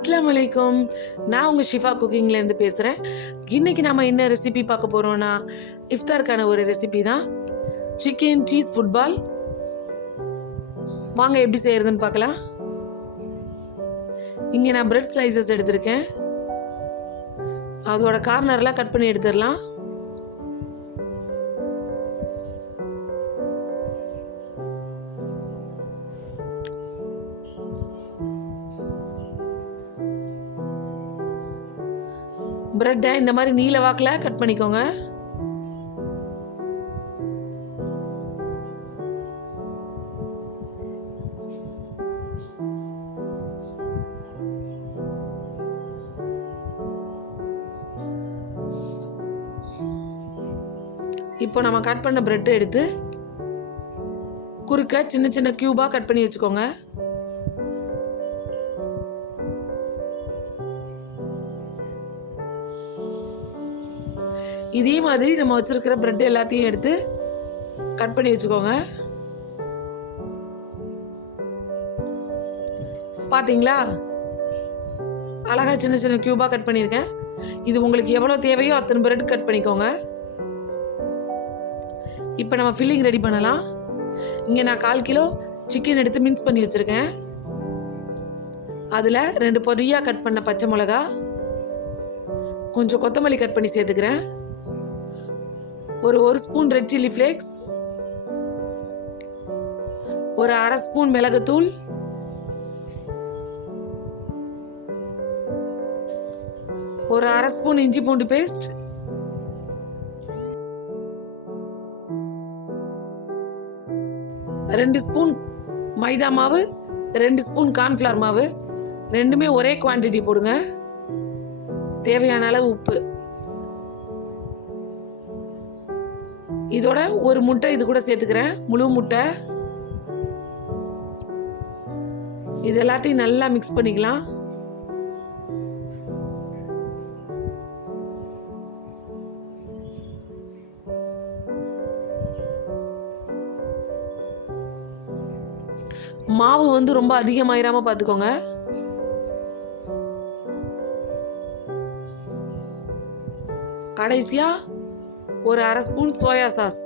அஸ்ஸலாமு அலைக்கும். நான் உங்கள் ஷிஃபா குக்கிங்லேருந்து பேசுகிறேன். இன்றைக்கி நம்ம என்ன ரெசிபி பார்க்க போகிறோன்னா, இஃப்தாருக்கான ஒரு ரெசிபி தான். Chicken cheese football. வாங்க எப்படி செய்கிறதுன்னு பார்க்கலாம். இங்கே நான் பிரெட் ஸ்லைசஸ் எடுத்திருக்கேன். அதோட கார்னர்லாம் கட் பண்ணி எடுத்துடலாம். பிரெட்டை இந்த மாதிரி நீல வாக்கில் கட் பண்ணிக்கோங்க. இப்போ நம்ம கட் பண்ண பிரெட்டை எடுத்து குறுக்க சின்ன சின்ன கியூபாக கட் பண்ணி வச்சுக்கோங்க. இதே மாதிரி நம்ம வச்சிருக்கிற பிரெட் எல்லாத்தையும் எடுத்து கட் பண்ணி வச்சுக்கோங்க. பார்த்தீங்களா, அழகா சின்ன சின்ன கியூபா கட் பண்ணியிருக்கேன். இது உங்களுக்கு எவ்வளோ தேவையோ அத்தனை பிரெட் கட் பண்ணிக்கோங்க. இப்போ நம்ம ஃபில்லிங் ரெடி பண்ணலாம். இங்கே நான் 1/4 கிலோ சிக்கன் எடுத்து மின்ஸ் பண்ணி வச்சுருக்கேன். அதில் 2 பொடியாக கட் பண்ண பச்சை மிளகா, கொஞ்சம் கொத்தமல்லி கட் பண்ணி சேர்த்துக்கிறேன். ஒரு ஸ்பூன் ரெட் சில்லி ஃப்ளேக்ஸ், ஒரு 1/2 ஸ்பூன் மிளகுத்தூள், ஒரு 1/2 ஸ்பூன் இஞ்சி பூண்டு பேஸ்ட், ரெண்டு ஸ்பூன் மைதா மாவு, 2 ஸ்பூன் கார்ன்ஃப்ளவர் மாவு, ரெண்டுமே ஒரே குவான்டிட்டி போடுங்க. தேவையான அளவு உப்பு. இதோட ஒரு முட்டை இது கூட சேர்த்துக்கிறேன், முழு முட்டை. இது எல்லாத்தையும் நல்லா மிக்ஸ் பண்ணிக்கலாம். மாவு வந்து ரொம்ப அதிகமாயிராம பார்த்துக்கோங்க. கடைசியா ஒரு 1/2 ஸ்பூன் சோயா சாஸ்.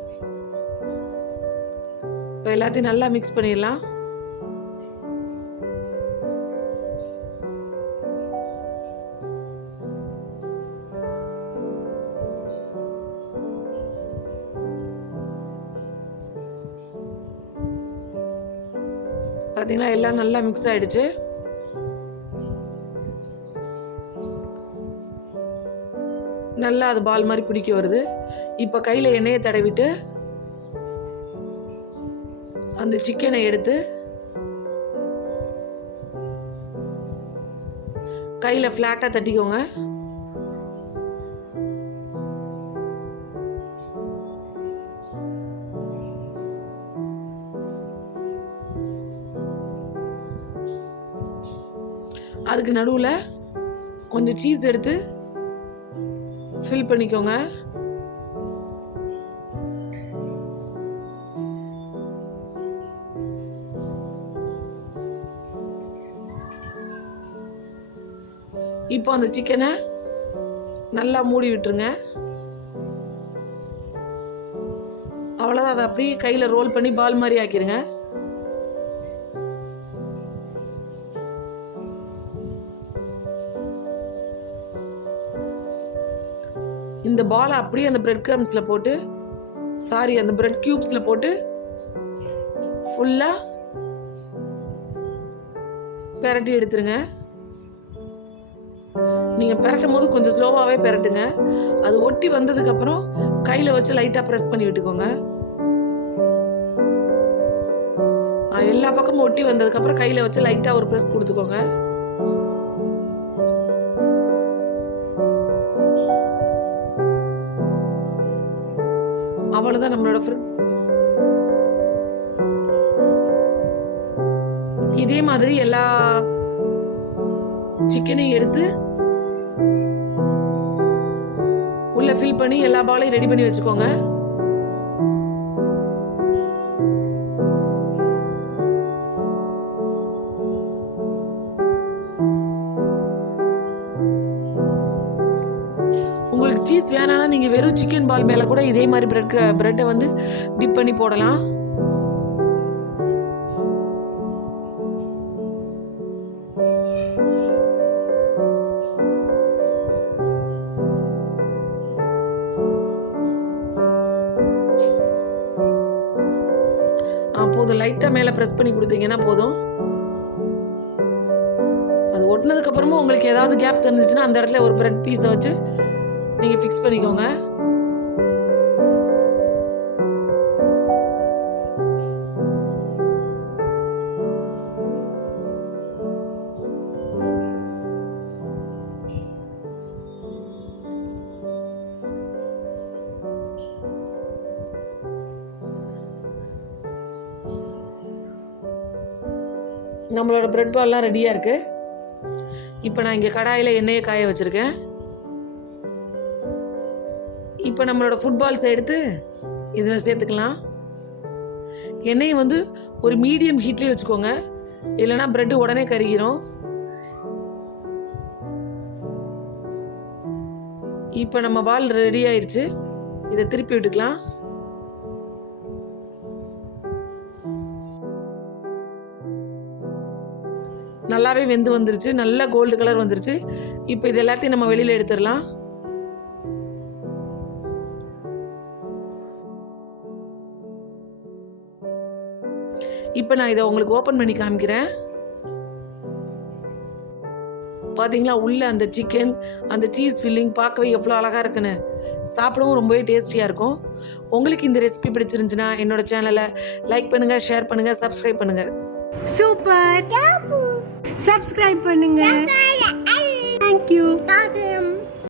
இப்போ எல்லாத்தையும் நல்லா மிக்ஸ் பண்ணிடலாம். பார்த்தீங்களா, எல்லாம் நல்லா மிக்ஸ் ஆயிடுச்சு. நல்லா அது பால் மாதிரி பிடிக்க வருது. இப்போ கையில் எண்ணெயை தடவிட்டு அந்த சிக்கனை எடுத்து கையில் ஃப்ளாட்டாக தட்டிக்கோங்க. அதுக்கு நடுவில் கொஞ்சம் சீஸ் எடுத்து ஃபில் பண்ணிக்கோங்க. இப்போ அந்த சிக்கனை நல்லா மூடி விட்டுருங்க. அவ்வளோதான், அதை அப்படியே கையில் ரோல் பண்ணி பால் மாதிரி ஆக்கிடுங்க. இந்த பாலை அப்படியே அந்த பிரெட் கிரம்ஸில் போட்டு, அந்த பிரெட் கியூப்ஸில் போட்டு ஃபுல்லாக பெரட்டி எடுத்துருங்க. நீங்கள் பெரட்டும் போது கொஞ்சம் ஸ்லோவாகவே பெரட்டுங்க. அது ஒட்டி வந்ததுக்கப்புறம் கையில் வச்சு லைட்டாக ப்ரெஸ் பண்ணி விட்டுக்கோங்க. எல்லா பக்கமும் ஒட்டி வந்ததுக்கப்புறம் கையில் வச்சு லைட்டாக ஒரு ப்ரெஸ் கொடுத்துக்கோங்க. அவ்வளோதான் நம்மளோட இதே மாதிரி எல்லா சிக்கனையும் எடுத்து உள்ள ஃபில் பண்ணி எல்லா பாலையும் ரெடி பண்ணி வச்சுக்கோங்க. சீஸ் வேணாம்னா நீங்கள் வெறும் சிக்கன் பால் மேலே கூட இதே மாதிரி ப்ரெட்டை வந்து டிப் பண்ணி போடலாம். போதும், லைட்டாக மேலே ப்ரெஸ் பண்ணி கொடுத்தீங்கன்னா போதும். அது ஒட்டினதுக்கப்புறமும் உங்களுக்கு ஏதாவது கேப் தெரிஞ்சிச்சுன்னா அந்த இடத்துல ஒரு ப்ரெட் பீஸை வச்சு நீங்கள் ஃபிக்ஸ் பண்ணிக்கோங்க. நம்மளோட ப்ரெட் பால்லாம் ரெடியாக இருக்குது. இப்போ நான் இங்கே கடாயில் எண்ணெயை காய வச்சுருக்கேன். இப்போ நம்மளோட ஃபுட்பால்ஸை எடுத்து இதில் சேர்த்துக்கலாம். எண்ணெயை வந்து ஒரு மீடியம் ஹீட்லேயே வச்சுக்கோங்க, இல்லைன்னா ப்ரெட்டு உடனே கருகிரும். இப்போ நம்ம பால் ரெடி ஆயிடுச்சு. இதை திருப்பி விட்டுக்கலாம். நல்லாவே வெந்து வந்துருச்சு, நல்ல கோல்டு கலர் வந்துருச்சு. இப்போ இது எல்லாத்தையும் நம்ம வெளியில் எடுத்துடலாம். இப்போ நான் இதை உங்களுக்கு ஓப்பன் பண்ணி காமிக்கிறேன். பார்த்தீங்களா, உள்ள அந்த சிக்கன், அந்த சீஸ் ஃபில்லிங் பார்க்கவே எவ்வளோ அழகாக இருக்குன்னு. சாப்பிடவும் ரொம்பவே டேஸ்டியாக இருக்கும். உங்களுக்கு இந்த ரெசிபி பிடிச்சிருந்துச்சுன்னா என்னோட சேனலை லைக் பண்ணுங்கள், ஷேர் பண்ணுங்கள், சப்ஸ்கிரைப் பண்ணுங்கள். சூப்பர். சப்ஸ்கிரைப் பண்ணுங்க.